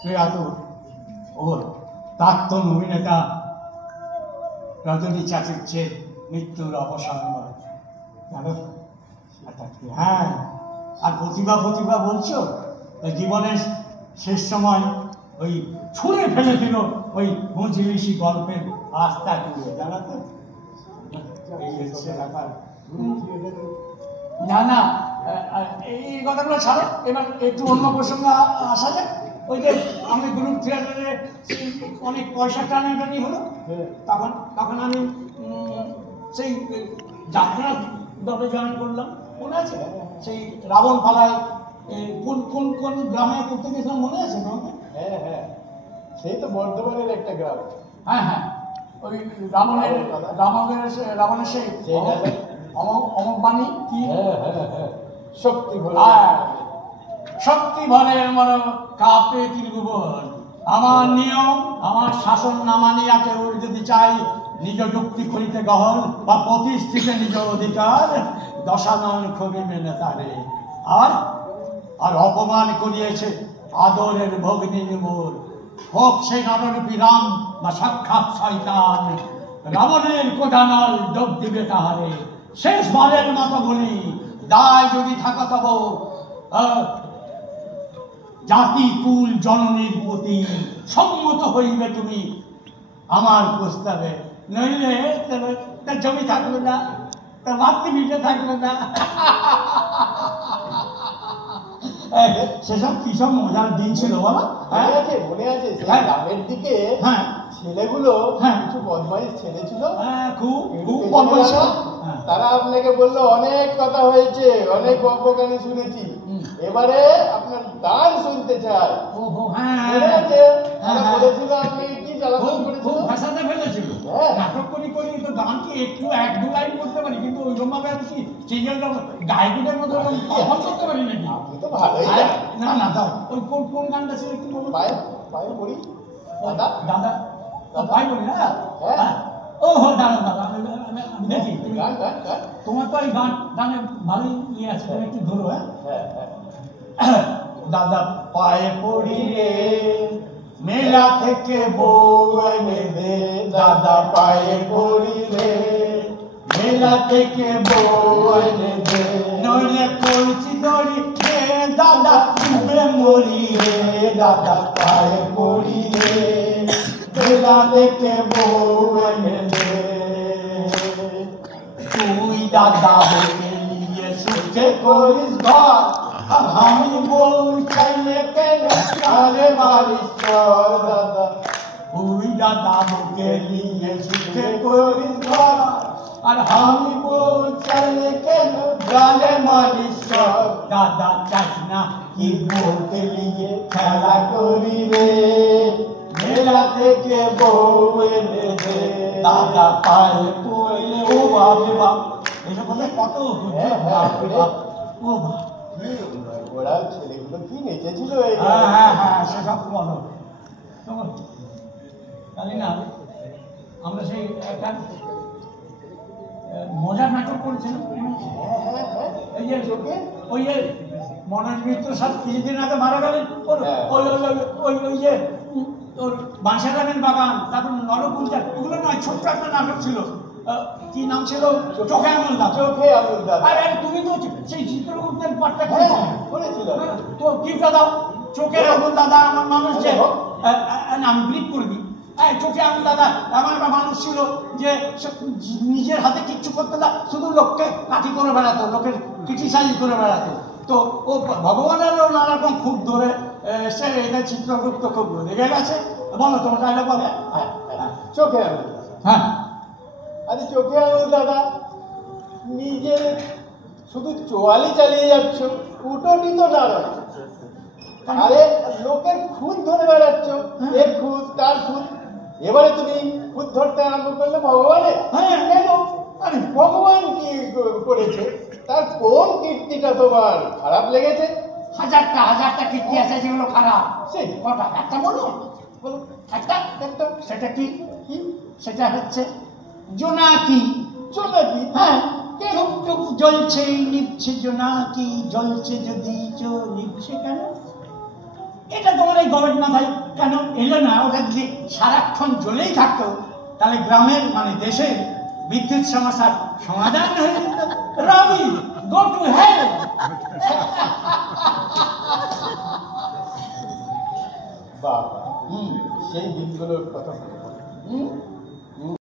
প্রয়াত ওর প্রাক্তন অভিনেতা রজনী চ্যাটার্জির মৃত্যুর অবসান জানো? হ্যাঁ, আর প্রতিভা প্রতিভা বলছো, জীবনের শেষ সময় ওই ছুঁড়ে ফেলে দিল ওই মজলিসি গল্পের রাস্তা জুড়ে, জানো তো? এই হচ্ছে ব্যাপার। না না, এই কথাগুলো ছাড়ো, এবার একটু অন্য প্রসঙ্গে আসা যায়। ওই যে আমি গ্রুপ থিয়েটারে অনেক পয়সা টানাটানি হলো, তখন আমি সেই যাত্রা দলে জয়েন করলাম, মনে আছে? সেই রাবণ পালায় কোন কোন কোন গ্রামে করতে গেছিলাম, মনে আছে তোমাকে? হ্যাঁ হ্যাঁ, সেই তো বর্ধমানের একটা গ্রাম। হ্যাঁ হ্যাঁ, ওই রাবণের সেই অমবাণী কি শক্তি শক্তি ভরের মন কাপে ত্রিভুবন। আমার নিয়ম, আমার শাসন না মানিয়া কেউ যদি চাই নিজ যুক্তি করিতে গহন বা প্রতিষ্ঠিতে নিজ অধিকার, দশানন খুবই মেনে তারে। আর অপমান করিয়েছে আদরের ভগ্নী মোর, হোক সেই নররূপী রাম বা সাক্ষাৎ শয়তান, রাবণের কোদানল ডোব দিবে তাহারে। শেষবারের মতো বলি, দায় যদি থাকা তব জাতি কুল জননীর প্রতি, সম্মত হইবে তুমি আমার প্রস্তাবে, নইলে তার জমি থাকবে না, তার মাতৃভূমিটা থাকবে না। সেসব কি সব মজার দিন ছিল বাবা। মনে আছে গ্রামের দিকে ছেলেগুলো কিছু বদমাইশ ছেলে ছিল, খুব খুব বদমাইশ। তারা আপনাকে বললো অনেক কথা হয়েছে, অনেক গল্পকানি শুনেছি, এবারে আপনার গান শুনতে চাই। বলেছিল আপনি কি জ্বালাতন করেছিল, ভাষাতে ফেলেছিল। নাটক করি তো গান কি একটু এক দু লাইন করতে পারি, কিন্তু ওইরকম ভাবে আমি কি গায়কদের মতো পারফর্ম করতে পারি নাকি? আপনি তো ভালোই। না না, দাও ওই কোন গানটা ছিল একটু বলো। পায়ে পড়ি দাদা, দাদা পায়ে পড়ি না? ও দাদা দাদা, আমি দেখি তোমার তো এই গানে ভালোই ইয়ে আছে, তুমি একটু ধরো। হ্যাঁ, দাদা পায়ে পড়ি রে, মেলা থেকে বউ এনে দে, দাদা পায়ে পড়ি রে, মেলা থেকে বউ এনে দে, নইলে কলছি দড়ি রে, দাদা ডুবে মরি রে, দাদা পায়ে পড়ি রে, মেলা থেকে বউ এনে দে। তুই দাদা বউকে নিয়ে সুখে করিস ঘর, আর আমি বউ চাইলে কেন আরে মারিস চর। দাদা তুই দাদা বউকে নিয়ে সুখে করিস ঘর, আর আমি বউ চাইলে কেন গালে মারিস চর। দাদা চাস না কি বউকে নিয়ে খেলা করি রে, মেলা থেকে বউ এনে দে, দাদা পায়ে পড়লে। ও বাপরে বাপ, এসব বলে কত ওরা ছেলেগুলো কি নেচেছিল। হ্যাঁ, সেসব বলো। তাই না, আমরা সেই একটা মজার নাটক করেছিলাম, এই যে ওই যে মনোজ মিত্র সাহেব কিছুদিন আগে মারা গেলেন, ওই যে ওর বাঁশাগানের বাগান, তারপর নরকুঞ্জা, ওগুলো নয়, ছোট্ট একটা নাটক ছিল, কি নাম ছিল? চোখে আঙুলদা। আরে তুমি তো সেই চিত্রগুপ্তের পাঠটা করেছিলে, তো কি দাদা চোখের আঙুল দাদা আমার মানুষ, যে আমি ব্লিক করে দিই। চোখে আঙুল দাদা এমন একটা মানুষ ছিল যে নিজের হাতে কিচ্ছু করতে না, শুধু লোককে কাঠি করে বেড়াতো, লোকের ক্রিটিসাইজ করে বেড়াতো। তো ও ভগবানেরও নানা রকম খুব ধরে, সে এটা চিত্রগুপ্ত খুব রেগে গেছে। বলো তোমার ডায়লগ বলে। চোখে আঙুল। হ্যাঁ, আরে চোখে আঙুল দাদা, নিজের শুধু চোয়ালি চালিয়ে যাচ্ছ, উটোটি তো না, আরে লোকের খুদ ধরে বেড়াচ্ছ, এর খুদ তার খুদ। এবারে তুমি খুদ ধরতে আরম্ভ করলে ভগবানের। কেন? আরে ভগবান কি করেছে, তার কোন কীর্তিটা তোমার খারাপ লেগেছে? হাজারটা কীর্তি আছে যেগুলো খারাপ। সেই কটা একটা বলো, একটা। সেটা কি? সেটা হচ্ছে জোনাকি। জোনাকি? হ্যাঁ, চুপ চুপ জ্বলছে নিচ্ছে জোনাকি, জ্বলছে যদি নিচ্ছে কেন? এটা তোমার এই গভর্নমেন্ট মাথায় কেন এলো না? ওটা যদি সারাক্ষণ জ্বলেই থাকতো তাহলে গ্রামের মানে দেশের বিদ্যুৎ সমস্যার সমাধান হয়ে যেত। রবি, গো টু হেল। বাবা সেই দিনগুলোর কথা মনে পড়ে।